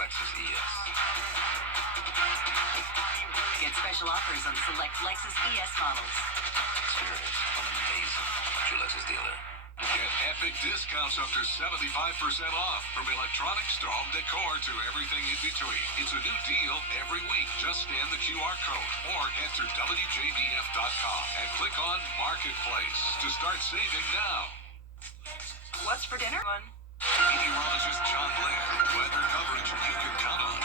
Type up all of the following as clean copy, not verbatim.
Lexus ES. Get special offers on select Lexus ES models. Experience amazing at your Lexus dealer. Get epic discounts up to 75% off, from electronics to home decor to everything in between. It's a new deal every week. Just scan the QR code or enter WJBF.com and click on Marketplace to start saving now. What's for dinner? Meteorologist John Laird. Weather coverage you can count on.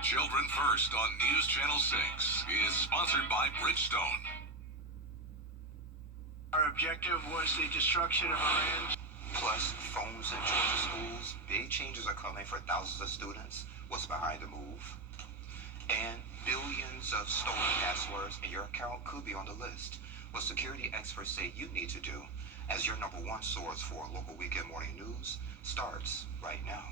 Children First on News Channel 6 is sponsored by Bridgestone. Our objective was the destruction of Iran. Plus, phones in Georgia schools. Big changes are coming for thousands of students. What's behind the move? And billions of stolen passwords in your account could be on the list. What security experts say you need to do as your #1 source for local weekend morning news starts right now.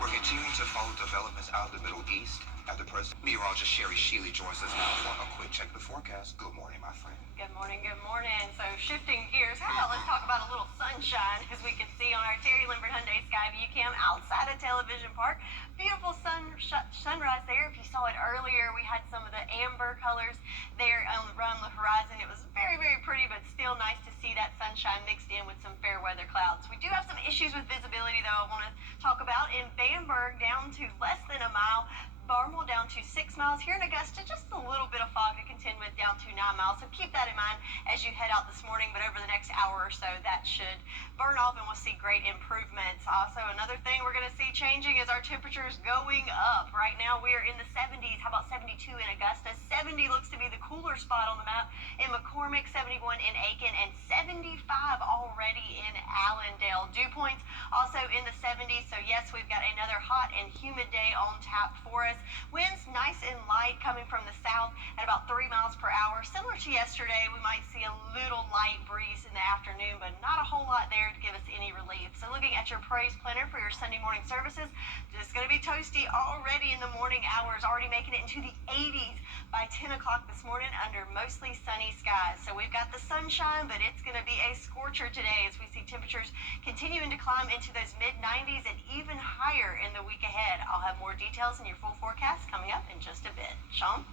We're continuing to follow developments out of the Middle East after President Meteorologist Sherry Sheely joins us now for a quick check of the forecast. Good morning, my friend. Good morning, good morning. So shifting gears, how about let's talk about a little sunshine, as we can see on our Terry Limbert Hyundai Skyview Cam outside of Television Park. Beautiful sunrise there. If you saw it earlier, we had some of the amber colors there around the horizon. It was very, very pretty, but still nice to see that sunshine mixed in with some fair weather clouds. We do have some issues with visibility, though, I want to talk about. In Bamberg, down to less than a mile. Barnwell down to 6 miles. Here in Augusta, just a little bit of fog to contend with, down to 9 miles. So keep that in mind as you head out this morning, but over the next hour or so, that should burn off and we'll see great improvements. Also, another thing we're going to see changing is our temperatures going up. Right now, we are in the 70s. How about 72 in Augusta? 70 looks to be the cooler spot on the map. In McCormick, 71 in Aiken, and 75 already in Allendale. Dew points also in the 70s. So yes, we've got another hot and humid day on tap for us. Winds nice and light coming from the south at about 3 miles per hour. Similar to yesterday, we might see a little light breeze in the afternoon, but not a whole lot there to give us any relief. So looking at your praise planner for your Sunday morning services, it's going to be toasty already in the morning hours, already making it into the 80s by 10 o'clock this morning under mostly sunny skies. So we've got the sunshine, but it's going to be a scorcher today as we see temperatures continuing to climb into those mid-90s and even higher in the week ahead. I'll have more details in your full forecast coming up in just a bit. Sean?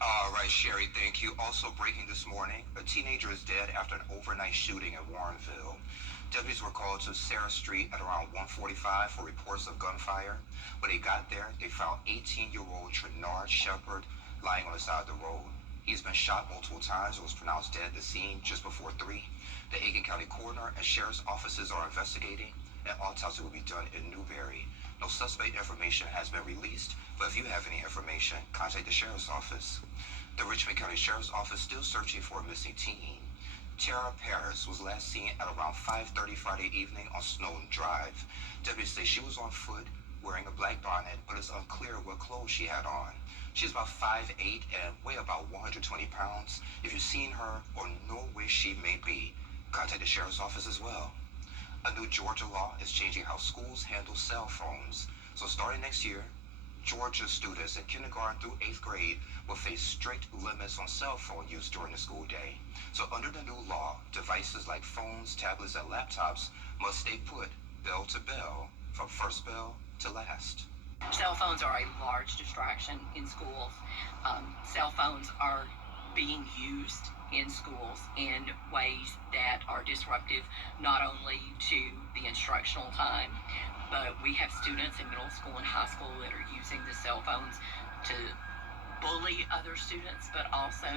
All right, Sherry, thank you. Also breaking this morning, a teenager is dead after an overnight shooting in Warrenville. Deputies were called to Sarah Street at around 1:45 for reports of gunfire. When they got there, they found 18-year-old Trenard Shepard lying on the side of the road. He's been shot multiple times and was pronounced dead at the scene just before 3. The Aiken County Coroner and Sheriff's offices are investigating. An autopsy will be done in Newberry. No suspect information has been released, but if you have any information, contact the Sheriff's Office. The Richmond County Sheriff's Office still searching for a missing teen. Tara Paris was last seen at around 5:30 Friday evening on Snowden Drive. Deputies say she was on foot, wearing a black bonnet, but it's unclear what clothes she had on. She's about 5'8" and weigh about 120 pounds. If you've seen her or know where she may be, contact the Sheriff's Office as well. A new Georgia law is changing how schools handle cell phones. So starting next year, Georgia students in kindergarten through 8th grade will face strict limits on cell phone use during the school day. So under the new law, devices like phones, tablets, and laptops must stay put bell to bell from first bell to last. Cell phones are a large distraction in schools. Cell phones are being used in schools in ways that are disruptive not only to the instructional time, but we have students in middle school and high school that are using the cell phones to bully other students, but also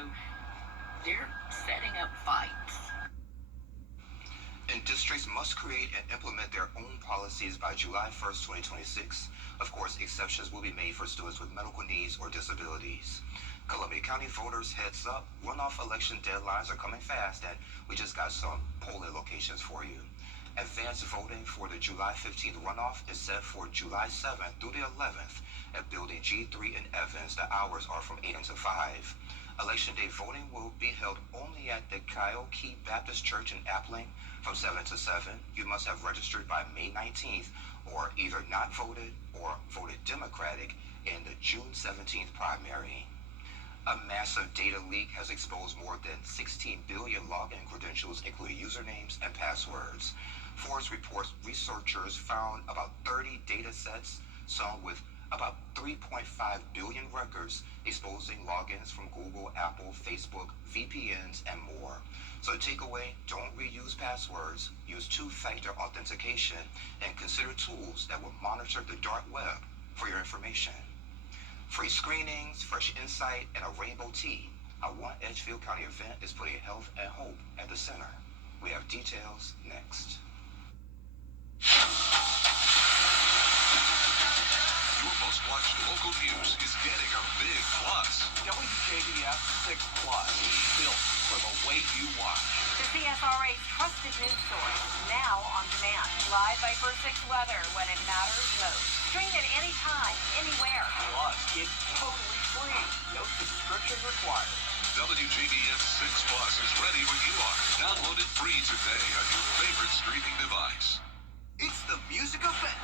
they're setting up fights. And districts must create and implement their own policies by July 1st, 2026. Of course, exceptions will be made for students with medical needs or disabilities. Columbia County voters, heads up, runoff election deadlines are coming fast, and we just got some polling locations for you. Advanced voting for the July 15th runoff is set for July 7th through the 11th at Building G3 in Evans. The hours are from 8 until 5. Election day voting will be held only at the Kyle Key Baptist Church in Appling from 7 to 7. You must have registered by May 19th or either not voted or voted Democratic in the June 17th primary. A massive data leak has exposed more than 16 billion login credentials, including usernames and passwords. Forbes reports researchers found about 30 data sets, some with about 3.5 billion records, exposing logins from Google, Apple, Facebook, VPNs, and more. So takeaway, don't reuse passwords, use two-factor authentication, and consider tools that will monitor the dark web for your information. Free screenings, fresh insight, and a rainbow tea. Our One Edgefield County event is putting health and hope at the center. We have details next. Your most watched local news is getting a big plus. WJBF 6 Plus, built for the way you watch. The CSRA's trusted news source, now on demand. Live by First 6 weather when it matters most. Stream it anytime, anywhere. Plus, it's totally free. No subscription required. WJBF 6 Plus is ready when you are. Download it free today on your favorite streaming device. It's the music event.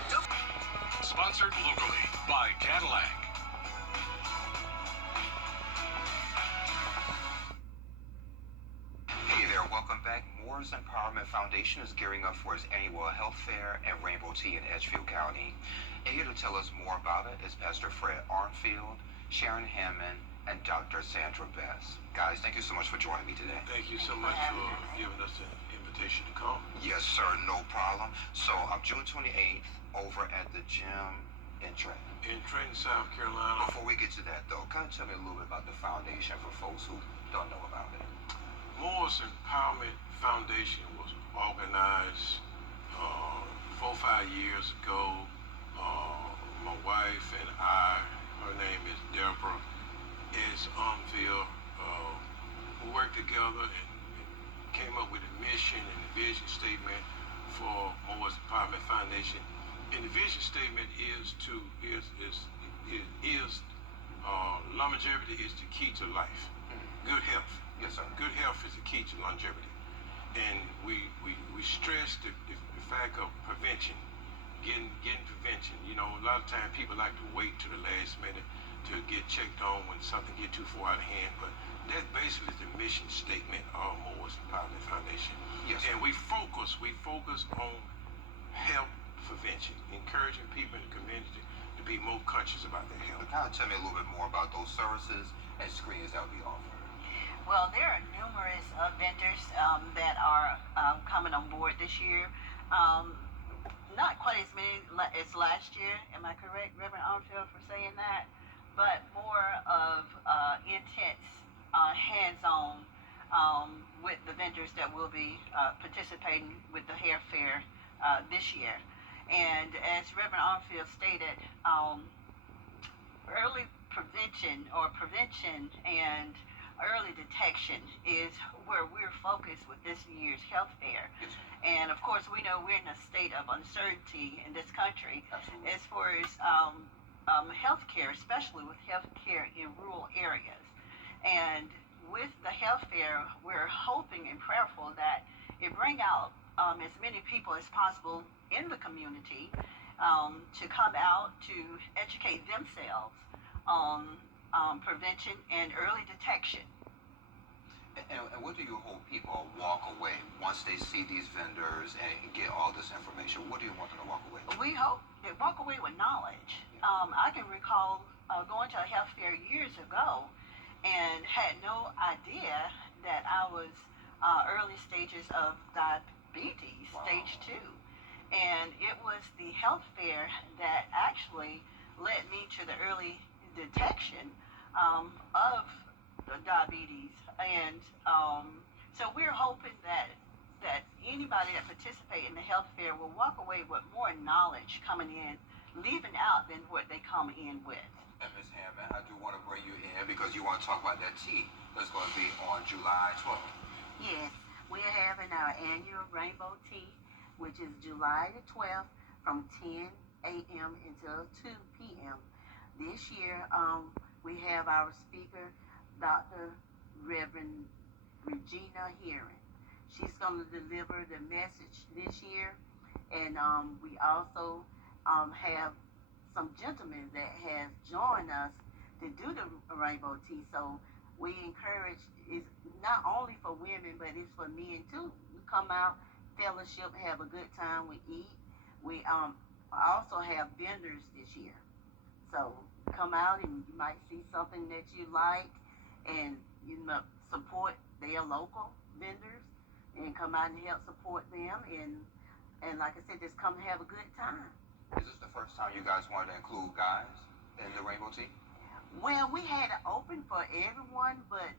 Sponsored locally by Cadillac. Hey there, welcome back. Moore's Empowerment Foundation is gearing up for its annual health fair and Rainbow Tea in Edgefield County. And here to tell us more about it is Pastor Fred Armfield, Sharon Hammond, and Dr. Sandra Best. Guys, thank you so much for joining me today. Thank you so much for giving us an invitation to come. Yes, sir, no problem. So, June 28th over at the gym in Trenton. In Trenton, South Carolina. Before we get to that, though, kind of tell me a little bit about the foundation for folks who don't know about it. Moore's Empowerment Foundation was organized 4 or 5 years ago. My wife and I, her name is Deborah, is Armfield. We worked together and came up with a mission and a vision statement for Moore's Empowerment Foundation. And the vision statement is longevity is the key to life. Good health. Yes, sir. Good health is the key to longevity. And we stress the fact of prevention, getting prevention. You know, a lot of times people like to wait to the last minute to get checked on when something get too far out of hand, but that basically is the mission statement of Moore's Empowerment Foundation. Yes, and we focus on health prevention, encouraging people in the community to be more conscious about their health. Kind of tell me a little bit more about those services and screenings that will be offered. Well, there are numerous vendors that are coming on board this year. Not quite as many as last year. Am I correct, Reverend Armfield, for saying that? But more of intense, hands-on with the vendors that will be participating with the hair fair this year. And as Reverend Armfield stated, early prevention and early detection is where we're focused with this year's health fair. And of course, we know we're in a state of uncertainty in this country. Absolutely. As far as healthcare, especially with healthcare in rural areas. And with the health fair, we're hoping and prayerful that it bring out as many people as possible in the community to come out to educate themselves on prevention and early detection. And what do you hope people walk away once they see these vendors and get all this information? What do you want them to walk away with? We hope they walk away with knowledge. I can recall going to a health fair years ago and had no idea that I was early stages of diabetes, Wow. stage 2. And it was the health fair that actually led me to the early detection of the diabetes. And so we're hoping that anybody that participates in the health fair will walk away with more knowledge coming in, leaving out than what they come in with. And Ms. Hammond, I do want to bring you in because you want to talk about that tea that's going to be on July 12th. Yes, we're having our annual Rainbow Tea, which is July the 12th from 10 a.m. until 2 p.m. This year, we have our speaker, Dr. Reverend Regina Heron. She's going to deliver the message this year, and we also have some gentlemen that have joined us to do the Rainbow Tea. So we encourage, it's not only for women, but it's for men too. You come out, fellowship, have a good time, we eat. We also have vendors this year. So come out and you might see something that you like and support their local vendors and come out and help support them and like I said, just come have a good time. Is this the first time you guys wanted to include guys in the rainbow tea? Well, we had it open for everyone, but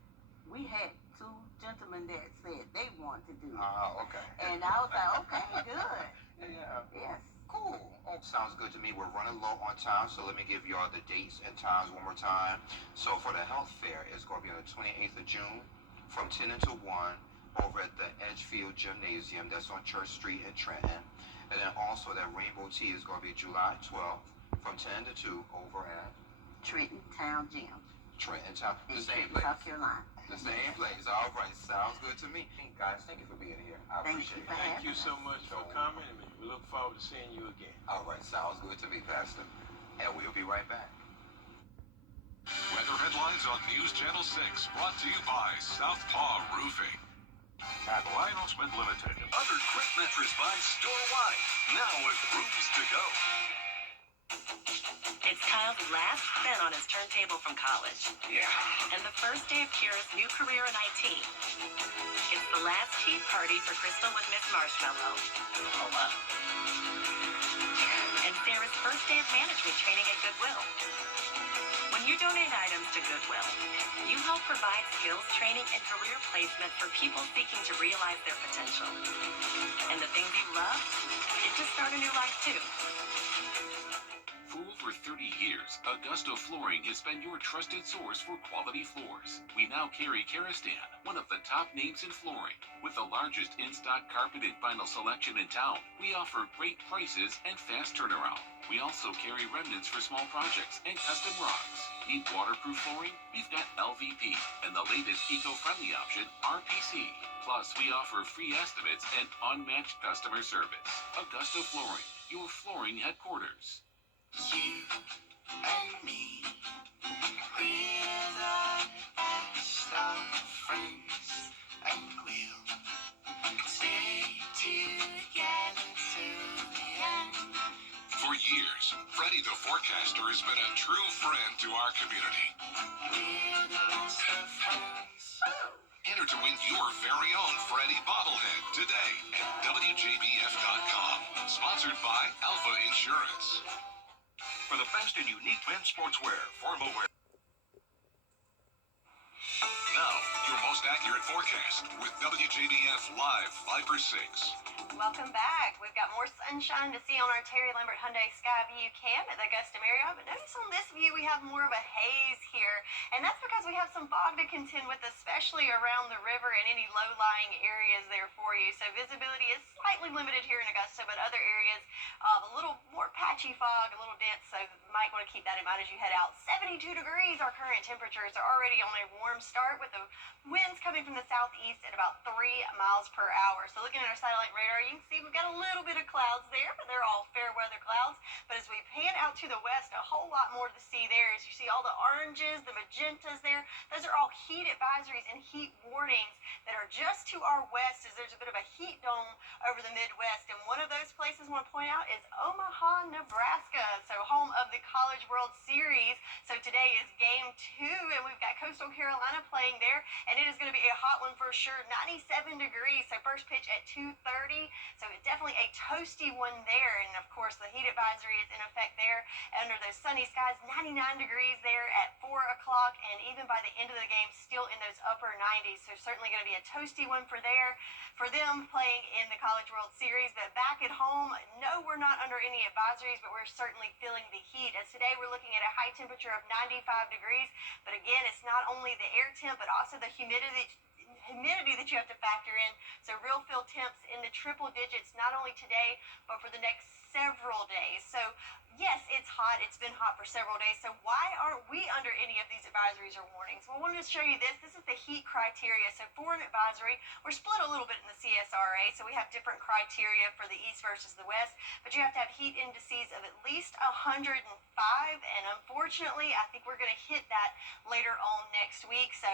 we had two gentlemen that said they wanted to do it. Okay. And I was like, okay, good. Yeah. Yes. Cool. Oh, sounds good to me. We're running low on time, so let me give y'all the dates and times one more time. So for the health fair, it's going to be on the 28th of June from 10 until 1 over at the Edgefield Gymnasium. That's on Church Street in Trenton. And then also that rainbow tea is going to be July 12th from 10 to 2 over at Trenton Town Gym. Trenton Town. The In same Trenton, place. South Carolina. The same place. All right. Sounds good to me. Guys, thank you for being here. I Thank appreciate you for it. Thank you so much for coming, and we look forward to seeing you again. All right. Sounds good to me, Pastor. And we'll be right back. Weather headlines on News Channel 6, brought to you by Southpaw Roofing. At Lionel Smith Limited. Other great mattress buys store-wide. Now with rooms to go. It's Kyle's last spin on his turntable from college. Yeah. And the first day of Kira's new career in IT. It's the last tea party for Crystal with Miss Marshmallow. Hola. And Sarah's first day of management training at Goodwill. When you donate items to Goodwill, you help provide skills training and career placement for people seeking to realize their potential. And the things you love, get to start a new life too. For over 30 years, Augusto Flooring has been your trusted source for quality floors. We now carry Karastan, one of the top names in flooring. With the largest in-stock carpet and vinyl selection in town, we offer great prices and fast turnaround. We also carry remnants for small projects and custom rugs. Need waterproof flooring? We've got LVP and the latest eco-friendly option, RPC. Plus, we offer free estimates and unmatched customer service. Augusto Flooring, your flooring headquarters. You and me, we're the best of friends, and we'll stay together till the end. For years, Freddie the Forecaster has been a true friend to our community. We're the best of friends. Enter to win your very own Freddie bobblehead today at WJBF.com. Sponsored by Alpha Insurance. For the best in unique men's sportswear, formal wear. Now, your most accurate forecast with WJBF Live 5 for 6. Welcome back. We've got more sunshine to see on our Terry Lambert Hyundai Skyview cam at the Augusta Marriott, but notice on this view we have more of a haze here, and that's because we have some fog to contend with, especially around the river and any low-lying areas there for you. So visibility is slightly limited here in Augusta, but other areas a little more patchy fog, a little dense, so you might want to keep that in mind as you head out. 72 degrees our current temperatures are already on a warm start with the winds coming from the southeast at about 3 miles per hour. So looking at our satellite radar, you can see we've got a little bit of clouds there, but they're all fair weather clouds. But as we pan out to the west, a whole lot more to see there. As you see all the oranges, the magentas there, those are all heat advisories and heat warnings that are just to our west as there's a bit of a heat dome over the Midwest. And one of those places I want to point out is Omaha, Nebraska, so home of the College World Series. So today is game 2, and we've got Coastal Carolina playing there, and it is going to be a hot one for sure. 97 degrees, so first pitch at 2:30, so definitely a toasty one there. And of course the heat advisory is in effect there under those sunny skies. 99 degrees there at 4 o'clock, and even by the end of the game still in those upper 90s. So certainly going to be a toasty one for them playing in the College World Series. But back at home, no, we're not under any advisories, but we're certainly feeling the heat. As today we're looking at a high temperature of 95 degrees, but again, it's not only the air temp but also the humidity that you have to factor in. So real feel temps in the triple digits, not only today but for the next several days. So yes, it's hot. It's been hot for several days. So why aren't we under any of these advisories or warnings? Well, I wanted to show you this. This is the heat criteria. So for an advisory, we're split a little bit in the CSRA. So we have different criteria for the east versus the west, but you have to have heat indices of at least 105 and unfortunately, I think we're going to hit that later on next week. So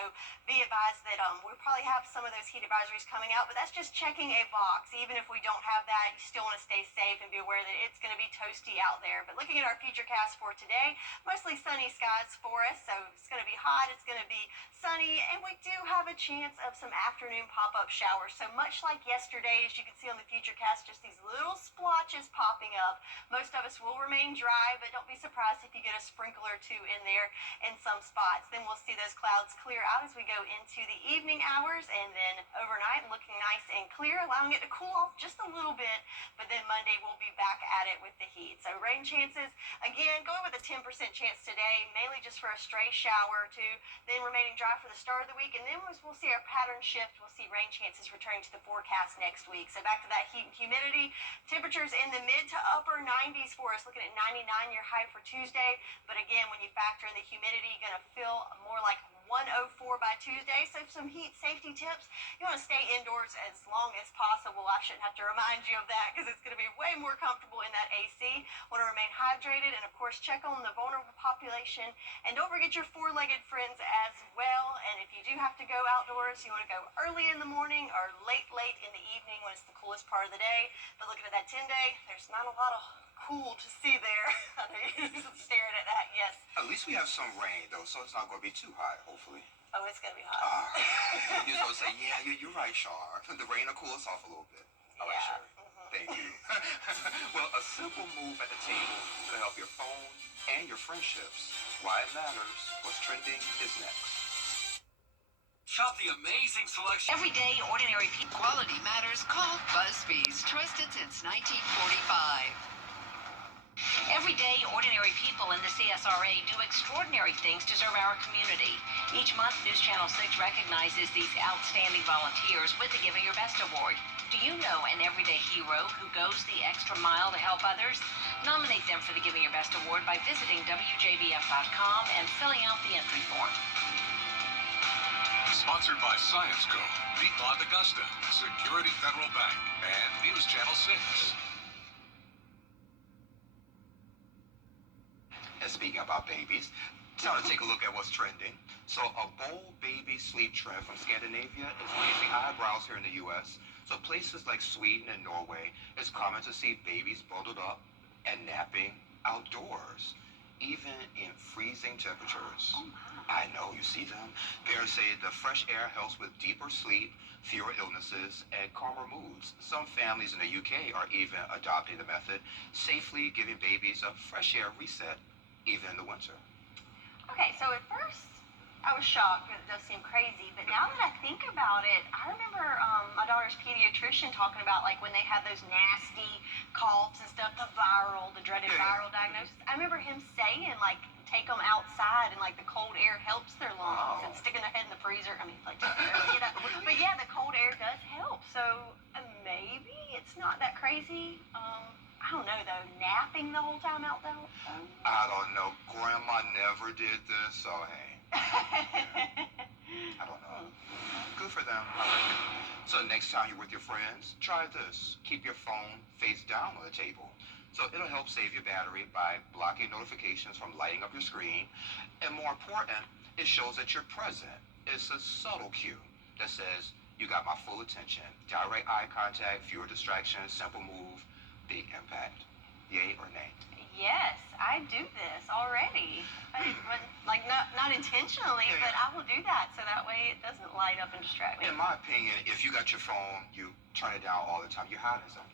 be advised that we'll probably have some of those heat advisories coming out, but that's just checking a box. Even if we don't have that, you still want to stay safe and be aware that it's going to be toasty out there. But looking at our futurecast for today, mostly sunny skies for us, so it's going to be hot, it's going to be sunny, and we do have a chance of some afternoon pop-up showers. So much like yesterday, as you can see on the futurecast, just these little splotches popping up. Most of us will remain dry, but don't be surprised if you get a sprinkle or two in there in some spots. Then we'll see those clouds clear out as we go into the evening hours, and then overnight looking nice and clear, allowing it to cool off just a little bit, but then Monday we'll be back at it with the heat. So rain chances, again, going with a 10% chance today, mainly just for a stray shower or two, then remaining dry for the start of the week, and then we'll see our pattern shift. We'll see rain chances returning to the forecast next week. So back to that heat and humidity, temperatures in the mid to upper 90s for us, looking at 99 your high for Tuesday, but again, when you factor in the humidity, you're going to feel more like 104 by Tuesday. So some heat safety tips. You want to stay indoors as long as possible. I shouldn't have to remind you of that because it's going to be way more comfortable in that AC. Want to remain hydrated and, of course, check on the vulnerable population. And don't forget your four-legged friends as well. And if you do have to go outdoors, you want to go early in the morning or late in the evening when it's the coolest part of the day. But looking at that 10-day, there's not a lot of cool to see there. I know you're staring at that, yes. At least we have some rain, though, so it's not going to be too hot, hopefully. Oh, it's going to be hot. You're supposed to say, yeah, you're right, Char. The rain will cool us off a little bit. All right, Sherry. Thank you. Well, a simple move at the table could help your phone and your friendships. Why it matters, what's trending is next. Shop the amazing selection. Everyday ordinary people. Quality matters. Call BuzzFees. Trusted since 1945. Everyday ordinary people in the CSRA do extraordinary things to serve our community. Each month, News Channel 6 recognizes these outstanding volunteers with the Giving Your Best Award. Do you know an everyday hero who goes the extra mile to help others? Nominate them for the Giving Your Best Award by visiting WJBF.com and filling out the entry form. Sponsored by Science Co., Piedmont Augusta, Security Federal Bank, and News Channel 6. And speaking about babies, time to take a look at what's trending. So a bold baby sleep trend from Scandinavia is raising eyebrows here in the U.S. So places like Sweden and Norway, it's common to see babies bundled up and napping outdoors, even in freezing temperatures. I know, you see them? Parents say the fresh air helps with deeper sleep, fewer illnesses, and calmer moods. Some families in the UK are even adopting the method, safely giving babies a fresh air reset, even in the winter. Okay, so at first I was shocked because it does seem crazy, but now that I think about it, I remember my daughter's pediatrician talking about like when they have those nasty coughs and stuff, the dreaded viral diagnosis. I remember him saying like take them outside and like the cold air helps their lungs and sticking their head in the freezer. I mean, like, you know, but yeah, the cold air does help. So maybe it's not that crazy. I don't know though, napping the whole time out though? I don't know. Grandma never did this, so hey. I don't know. Good for them. I like it. So next time you're with your friends, try this. Keep your phone face down on the table. So it'll help save your battery by blocking notifications from lighting up your screen. And more important, it shows that you're present. It's a subtle cue that says, you got my full attention. Direct eye contact, fewer distractions, simple move, big impact. Yay or nay? Yes, I do this already. Like not intentionally, but I will do that so that way it doesn't light up and distract me. In my opinion, if you got your phone, you turn it down all the time, you're hiding something.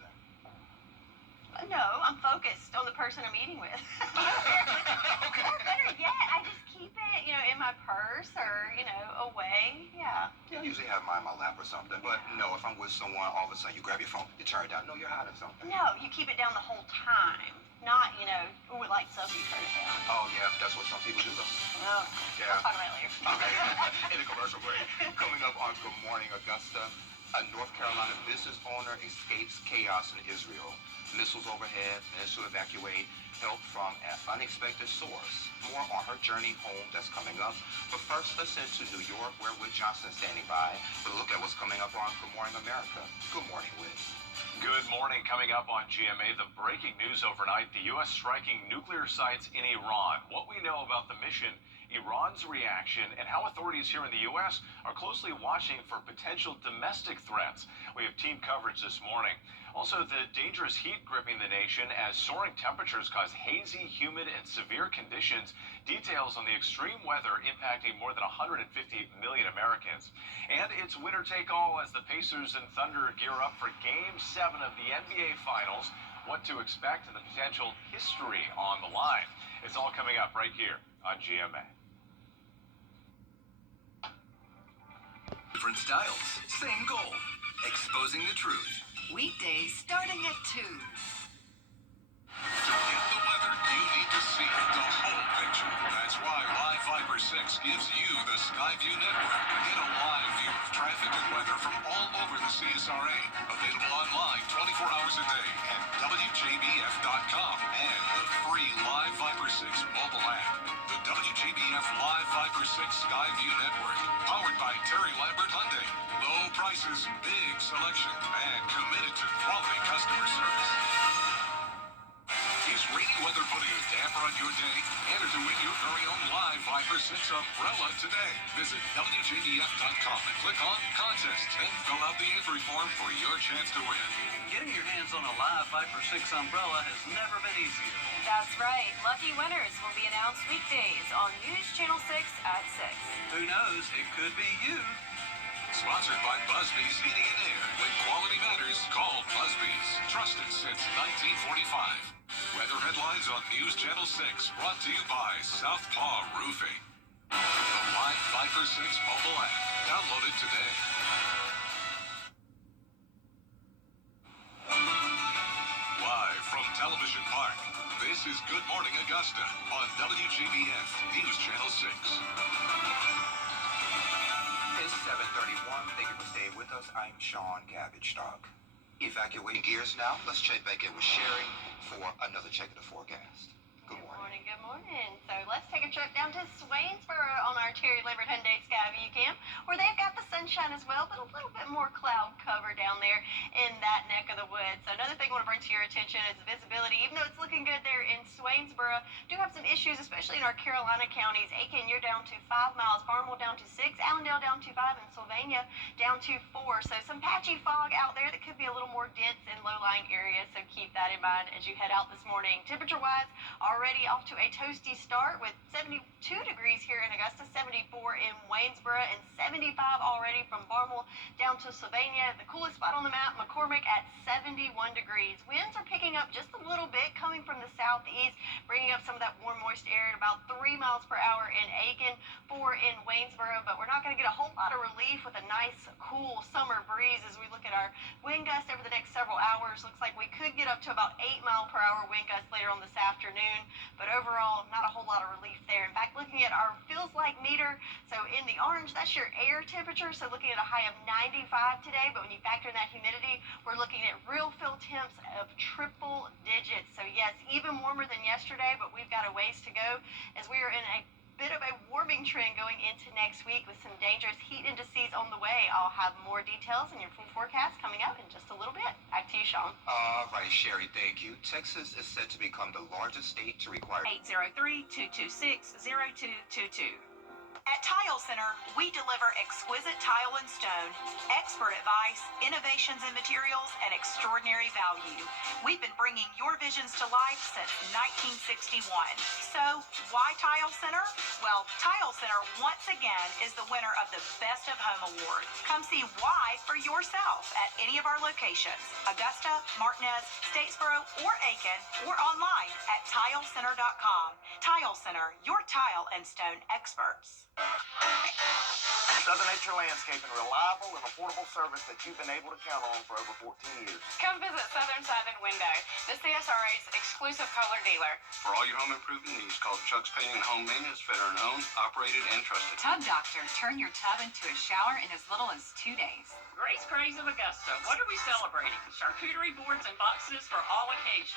No, I'm focused on the person I'm eating with. Or better yet, I just keep it, you know, in my purse or, you know, away. Yeah. I usually have mine in my lap or something, but no, if I'm with someone, all of a sudden you grab your phone, you turn it down. No, you're hiding something. No, you keep it down the whole time. Not, you know, ooh, it lights up, you turn it down. Oh, yeah, that's what some people do, though. Oh, yeah. We'll talk about it later. Okay. In a commercial break. Coming up on Good Morning Augusta, a North Carolina business owner escapes chaos in Israel. missiles overhead, managed to evacuate, help from an unexpected source. More on her journey home that's coming up. But first, let's head to New York, where Whit Johnson is standing by to look at what's coming up on Good Morning America. Good morning, Whit. Good morning. Coming up on GMA, the breaking news overnight, the U.S. striking nuclear sites in Iran. What we know about the mission, Iran's reaction, and how authorities here in the U.S. are closely watching for potential domestic threats. We have team coverage this morning. Also, the dangerous heat gripping the nation as soaring temperatures cause hazy, humid, and severe conditions. Details on the extreme weather impacting more than 150 million Americans. And it's winner take all as the Pacers and Thunder gear up for Game 7 of the NBA Finals. What to expect and the potential history on the line. It's all coming up right here on GMA. Different styles, same goal. Exposing the truth. Weekdays starting at 2. To get the weather, you need to see the whole picture. That's why Live Viper 6 gives you the Skyview network. Get a live view of traffic and weather from all over the CSRA. Available online 24 hours a day at WJBF.com and the free Live Viper 6 mobile app. The WJBF Live Viper 6 Skyview network. Powered by Terry Lambert Hyundai. Low prices, big selection, and committed to quality customer service. Is rainy weather putting a damper on your day? Enter to win your very own Live Viper 6 umbrella today. Visit WJBF.com and click on Contest. Then fill out the entry form for your chance to win. Getting your hands on a Live Viper 6 umbrella has never been easier. That's right. Lucky winners will be announced weekdays on News Channel 6 at 6. Who knows? It could be you. Sponsored by Busby's Heating and Air. When quality matters, call Busby's. Trusted since 1945. Weather headlines on News Channel 6. Brought to you by Southpaw Roofing. The Live Viper 6 mobile app. Download it today. Live from Television Park, this is Good Morning Augusta on WJBF News Channel 6. It's 7:31. Thank you for staying with us. I'm Sean Cabbage-Stock. Evacuating gears now. Let's check back in with Sherry for another check of the forecast. Good morning. Good morning. So let's take a trip down to Swainsboro on our Terry Lambert Hyundai Skyview Cam, where they've got the sunshine as well, but a little bit more cloud cover down there in that neck of the woods. So another thing I want to bring to your attention is visibility. Even though it's looking good there in Swainsboro, do have some issues, especially in our Carolina counties. Aiken, you're down to 5 miles. Barnwell down to 6. Allendale down to 5. And Sylvania down to 4. So some patchy fog out there that could be a little more dense in low-lying areas. So keep that in mind as you head out this morning. Temperature-wise, already off to a toasty start with 72 degrees here in Augusta, 74 in Waynesboro, and 75 already from Barnwell down to Sylvania. The coolest spot on the map, McCormick, at 71 degrees. Winds are picking up just a little bit, coming from the southeast, bringing up some of that warm, moist air at about 3 miles per hour in Aiken, 4 in Waynesboro, but we're not going to get a whole lot of relief with a nice, cool summer breeze as we look at our wind gusts over the next several hours. Looks like we could get up to about 8 mile per hour wind gusts later on this afternoon, but overall, not a whole lot of relief there. In fact, looking at our feels like meter, so in the orange, that's your air temperature, so looking at a high of 95 today, but when you factor in that humidity, we're looking at real feel temps of triple digits. So yes, even warmer than yesterday, but we've got a ways to go as we are in a bit of a warming trend going into next week with some dangerous heat indices on the way. I'll have more details in your full forecast coming up in just a little bit. Back to you, Sean. All right, Sherry, thank you. Texas is set to become the largest state to require 803-226-0222. At Tile Center, we deliver exquisite tile and stone, expert advice, innovations in materials, and extraordinary value. We've been bringing your visions to life since 1961. So, why Tile Center? Well, Tile Center once again is the winner of the Best of Home Award. Come see why for yourself at any of our locations: Augusta, Martinez, Statesboro, or Aiken, or online at tilecenter.com. Tile Center, your tile and stone experts. Southern Nature Landscaping, reliable and affordable service that you've been able to count on for over 14 years. Come visit Southern Sided Window, the CSRA's exclusive color dealer. For all your home improvement needs, call Chuck's Painting and Home Maintenance, veteran-owned, operated, and trusted. Tub Doctor, turn your tub into a shower in as little as 2 days. Grace Craze of Augusta. What are we celebrating? Charcuterie boards and boxes for all occasions.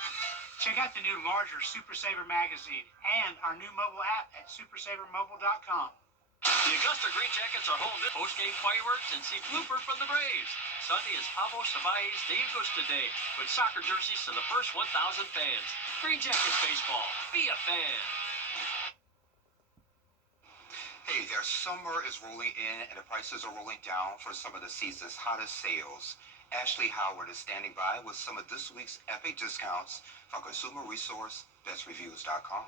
Check out the new larger Super Saver magazine and our new mobile app at supersavermobile.com. The Augusta Green Jackets are holding post-game fireworks and see blooper from the Braves. Sunday is Pablo Savaye's Day Augusta Day with soccer jerseys to the first 1,000 fans. Green Jackets baseball. Be a fan. Hey there, summer is rolling in and the prices are rolling down for some of the season's hottest sales. Ashley Howard is standing by with some of this week's epic discounts from consumer resource bestreviews.com.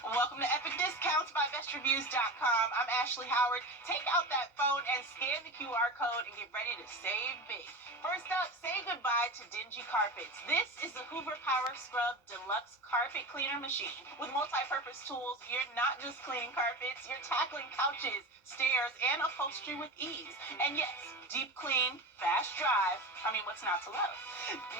Welcome to Epic Discounts by BestReviews.com. I'm Ashley Howard. Take out that phone and scan the QR code and get ready to save big. First up, say goodbye to dingy carpets. This is the Hoover Power Scrub Deluxe Carpet Cleaner Machine. With multi-purpose tools, you're not just cleaning carpets, you're tackling couches, stairs, and upholstery with ease. And yes, deep clean, fast drive. I mean, what's not to love?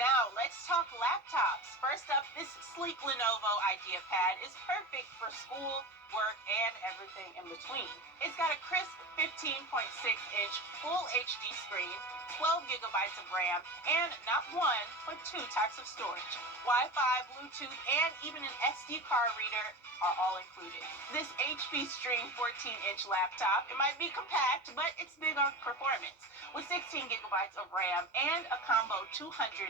Now, let's talk laptops. First up, this sleek Lenovo IdeaPad is perfect for school, work, and everything in between. It's got a crisp 15.6-inch Full HD screen, 12 gigabytes of RAM, and not one, but 2 types of storage. Wi-Fi, Bluetooth, and even an SD card reader are all included. This HP Stream 14-inch laptop, it might be compact, but it's big on performance. With 16 gigabytes of RAM and a combo 288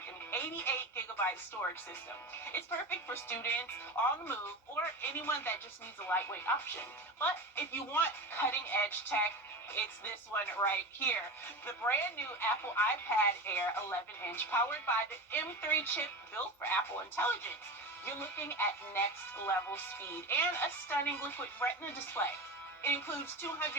gigabyte storage system. It's perfect for students, on the move, or anyone that just needs a lightweight option. But if you want cutting-edge tech, it's this one right here. The brand new Apple iPad Air 11-inch powered by the M3 chip built for Apple Intelligence. You're looking at next level speed and a stunning liquid retina display. It includes 256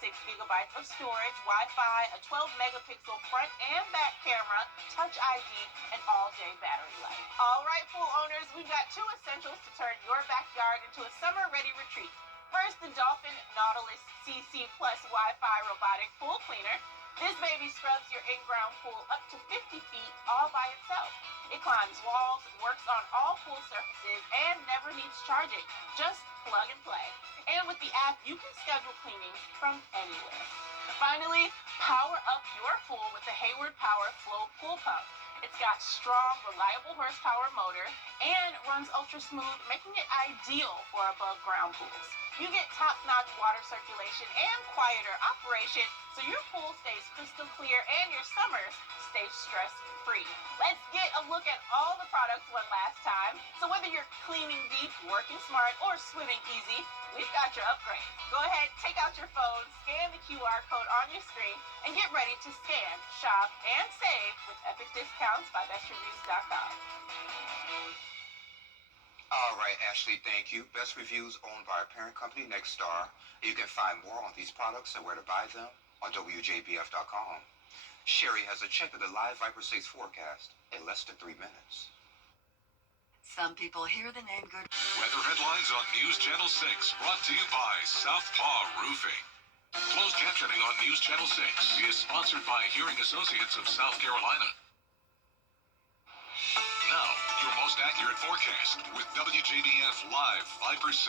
gigabytes of storage, Wi-Fi, a 12-megapixel front and back camera, Touch ID, and all-day battery life. All right, pool owners, we've got 2 essentials to turn your backyard into a summer-ready retreat. First, the Dolphin Nautilus CC Plus Wi-Fi robotic pool cleaner. This baby scrubs your in-ground pool up to 50 feet all by itself. It climbs walls, works on all pool surfaces, and never needs charging. Just plug and play. And with the app, you can schedule cleanings from anywhere. Finally, power up your pool with the Hayward Power Flow Pool Pump. It's got strong, reliable horsepower motor and runs ultra smooth, making it ideal for above ground pools. You get top-notch water circulation and quieter operation, so your pool stays crystal clear and your summers stay stress-free. Let's get a look at all the products one last time. So whether you're cleaning deep, working smart, or swimming easy, we've got your upgrade. Go ahead, take out your phone, scan the QR code on your screen, and get ready to scan, shop, and save with epic discounts by BestReviews.com. All right, Ashley, thank you. Best Reviews owned by our parent company, Nexstar. You can find more on these products and where to buy them on WJBF.com. Sherry has a check of the live Viper 6 forecast in less than 3 minutes. Some people hear the name Good. Weather headlines on News Channel 6, brought to you by Southpaw Roofing. Closed captioning on News Channel 6 is sponsored by Hearing Associates of South Carolina. Now, your most accurate forecast with WJBF Live Viper 6.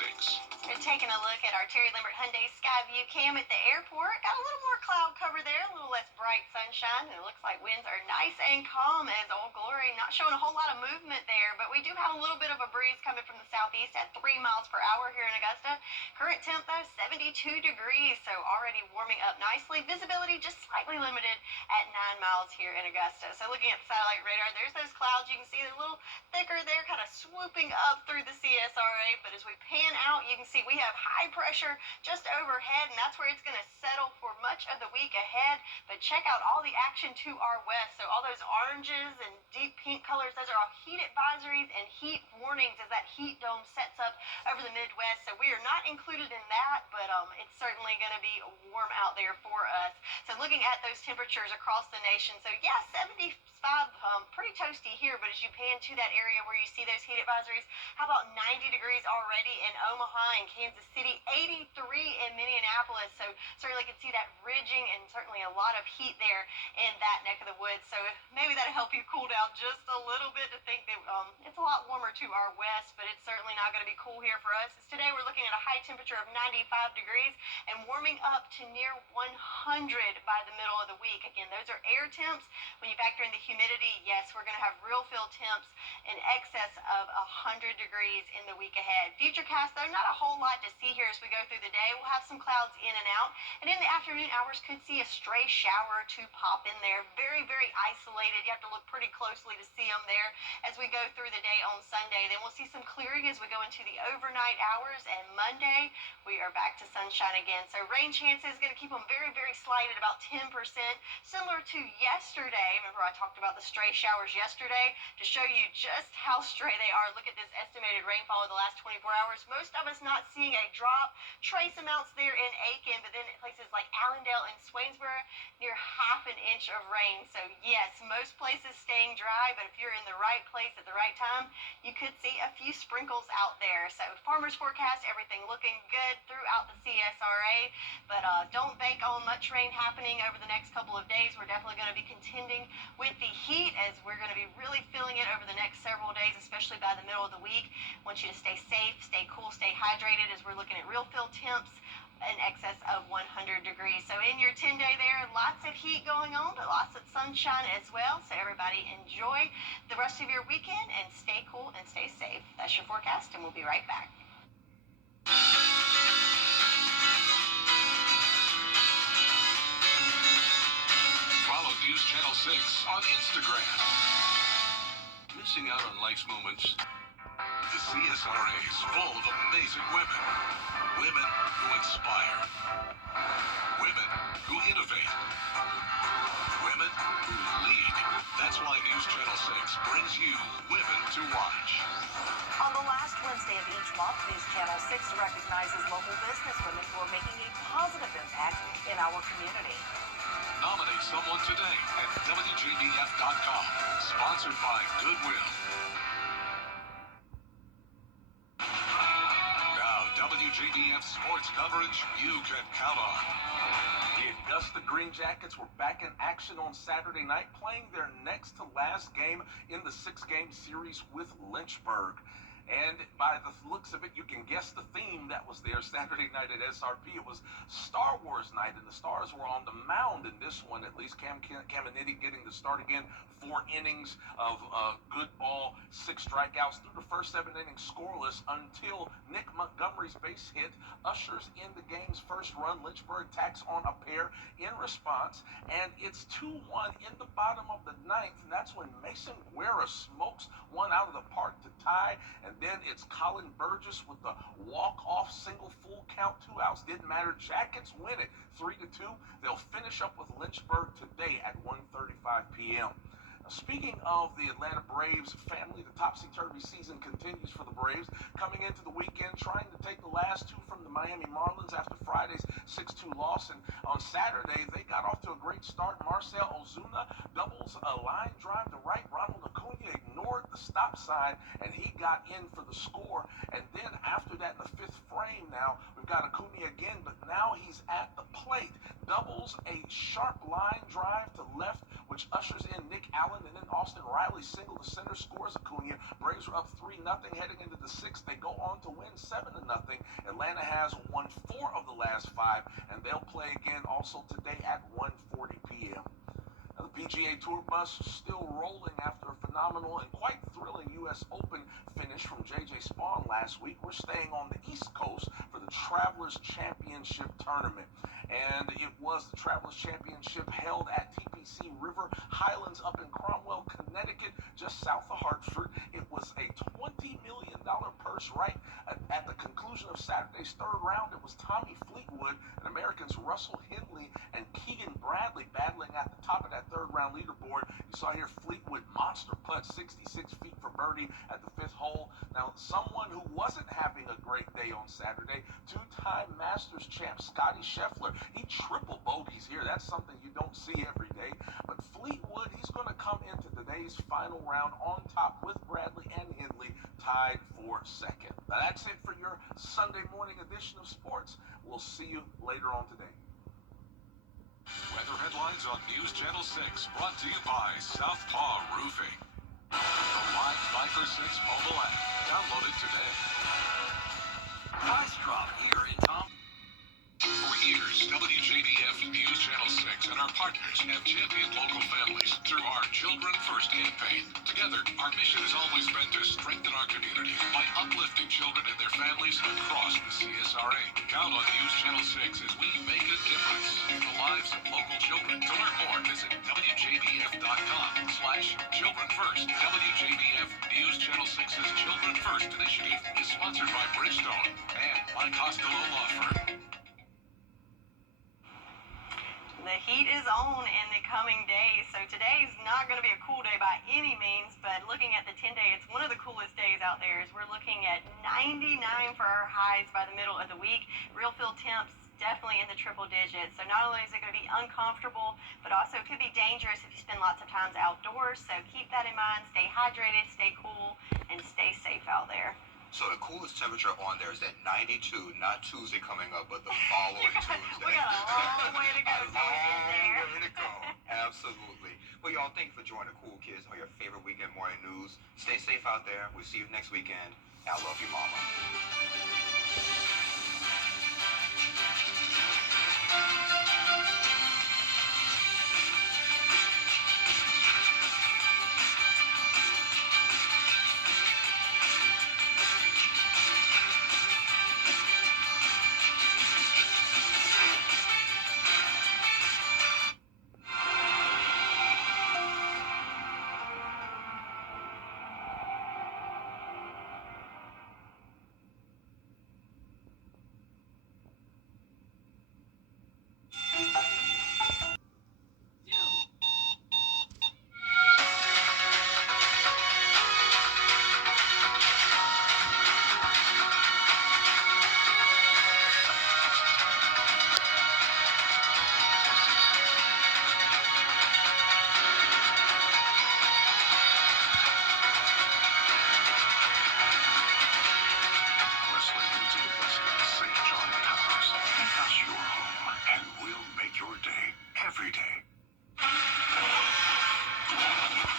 We're taking a look at our Terry Limbert Hyundai Skyview cam at the airport. Got a little more cloud cover there, a little less bright sunshine, and it looks like winds are nice and calm as Old Glory. Not showing a whole lot of movement there, but we do have a little bit of a breeze coming from the southeast at 3 miles per hour here in Augusta. Current temp, though, 72 degrees, so already warming up nicely. Visibility just slightly limited at 9 miles here in Augusta. So looking at the satellite radar, there's those clouds. You can see they're a little thicker there, kind of swooping up through the CSRA, but as we pan out, you can see we have high pressure just overhead, and that's where it's going to settle for much of the week ahead. But check out all the action to our west. So all those oranges and deep pink colors, those are all heat advisories and heat warnings as that heat dome sets up over the Midwest. So we are not included in that, but it's certainly going to be warm out there for us. So looking at those temperatures across the nation, so yeah, 75, pretty toasty here, but as you pan to that area where you see those heat advisories, how about 90 degrees already in Omaha and Kansas City, 83 in Minneapolis. So certainly can see that ridging and certainly a lot of heat there in that neck of the woods. So maybe that'll help you cool down just a little bit to think that it's a lot warmer to our west, but it's certainly not going to be cool here for us. Today we're looking at a high temperature of 95 degrees and warming up to near 100 by the middle of the week. Again, those are air temps. When you factor in the humidity, yes, we're going to have real field temps in excess of 100 degrees in the week ahead. Futurecast, though, not a whole lot to see here as we go through the day. We'll have some clouds in and out, and in the afternoon hours could see a stray shower or two pop in there. Very, very isolated. You have to look pretty closely to see them there as we go through the day on Sunday. Then we'll see some clearing as we go into the overnight hours, and Monday we are back to sunshine again. So rain chances going to keep them very, very slight at about 10%, similar to yesterday. Remember I talked about the stray showers yesterday? To show you just how stray they are, look at this estimated rainfall of the last 24 hours. Most of us not seeing a drop. Trace amounts there in Aiken, but then at places like Allendale and Swainsboro, near half an inch of rain. So yes, most places staying dry, but if you're in the right place at the right time, you could see a few sprinkles out there. So farmers forecast everything looking good throughout the CSRA, but don't bank on much rain happening over the next couple of days. We're definitely going to be contending with the heat as we're going to be really feeling it over the next several days, especially by the middle of the week. I want you to stay safe, stay cool, stay hydrated as we're looking at real field temps in excess of 100 degrees. So in your 10-day there, lots of heat going on, but lots of sunshine as well. So everybody enjoy the rest of your weekend and stay cool and stay safe. That's your forecast, and we'll be right back. Follow News Channel 6 on Instagram. Missing out on life's moments? The CSRA is full of amazing women. Women who inspire. Women who innovate. Women who lead. That's why News Channel 6 brings you Women to Watch. On the last Wednesday of each month, News Channel 6 recognizes local businesswomen who are making a positive impact in our community. Nominate someone today at WJBF.com. Sponsored by Goodwill. Now, WJBF sports coverage you can count on. The Augusta Green Jackets were back in action on Saturday night, playing their next to last game in the 6-game series with Lynchburg. And by the looks of it, you can guess the theme that was there Saturday night at SRP. It was Star Wars night, and the Stars were on the mound in this one, at least. Caminiti getting the start again. 4 innings of good ball, 6 strikeouts through the first 7 innings scoreless until Nick Montgomery's base hit ushers in the game's first run. Lynchburg tacks on a pair in response, and it's 2-1 in the bottom of the 9th, and that's when Mason Guerra smokes one out of the park to tie, and then it's Colin Burgess with the walk-off single full count, 2 outs. Didn't matter. Jackets win it 3-2. They'll finish up with Lynchburg today at 1:35 p.m. Now, speaking of the Atlanta Braves family, the topsy-turvy season continues for the Braves. Coming into the weekend, trying to take the last 2 from the Miami Marlins after Friday's 6-2 loss. And on Saturday, they got off to a great start. Marcell Ozuna doubles a line drive to right. Ronald Acuna ignored the stop sign, and he got in for the score. And then after that, in the 5th frame now, we've got Acuna again, but now he's at the plate. Doubles a sharp line drive to left, which ushers in Nick Allen, and then Austin Riley single to center, scores Acuna. Braves are up 3-0 heading into the 6th. They go on to win 7-0. Atlanta has won 4 of the last 5, and they'll play again also today at 1:40 p.m. Now, the PGA Tour bus is still rolling after a phenomenal and quite thrilling U.S. Open finish from J.J. Spawn last week. We're staying on the East Coast for the Travelers Championship Tournament. And it was the Travelers Championship held at TPC River Highlands up in Cromwell, Connecticut, just south of Hartford. It was a $20 million purse right at the conclusion of Saturday's 3rd round. It was Tommy Fleetwood and Americans Russell Henley and Keegan Bradley battling at the top of that 3rd round leaderboard. You saw here Fleetwood monster putt 66 feet for birdie at the 5th hole. Now, someone who wasn't having a great day on Saturday, 2-time Masters champ Scotty Scheffler. He triple bogeys here. That's something you don't see every day. But Fleetwood, he's going to come into today's final round on top with Bradley and Henley tied for 2nd. Now, that's it for your Sunday morning edition of sports. We'll see you later on today. Weather headlines on News Channel 6, brought to you by Southpaw Roofing. The Live 5 for 6 mobile app. Download it today. Price drop here in Tom. For years, WJBF News Channel 6 and our partners have championed local families through our Children First campaign. Together, our mission has always been to strengthen our community by uplifting children and their families across the CSRA. Count on News Channel 6 as we make a difference in the lives of local children. To learn more, visit WJBF.com/Children First. WJBF News Channel 6's Children First initiative is sponsored by Bridgestone and Mike Costello Law Firm. The heat is on in the coming days, so today's not going to be a cool day by any means, but looking at the 10-day, it's one of the coolest days out there as we're looking at 99 for our highs by the middle of the week. Real field temps definitely in the triple digits, so not only is it going to be uncomfortable, but also it could be dangerous if you spend lots of times outdoors, so keep that in mind. Stay hydrated, stay cool, and stay safe out there. So the coolest temperature on there is at 92, not Tuesday coming up, but the following Tuesday. We got a long way to go. Absolutely. Well, y'all, thank you for joining the Cool Kids on your favorite weekend morning news. Stay safe out there. We'll see you next weekend. I love you, Mama.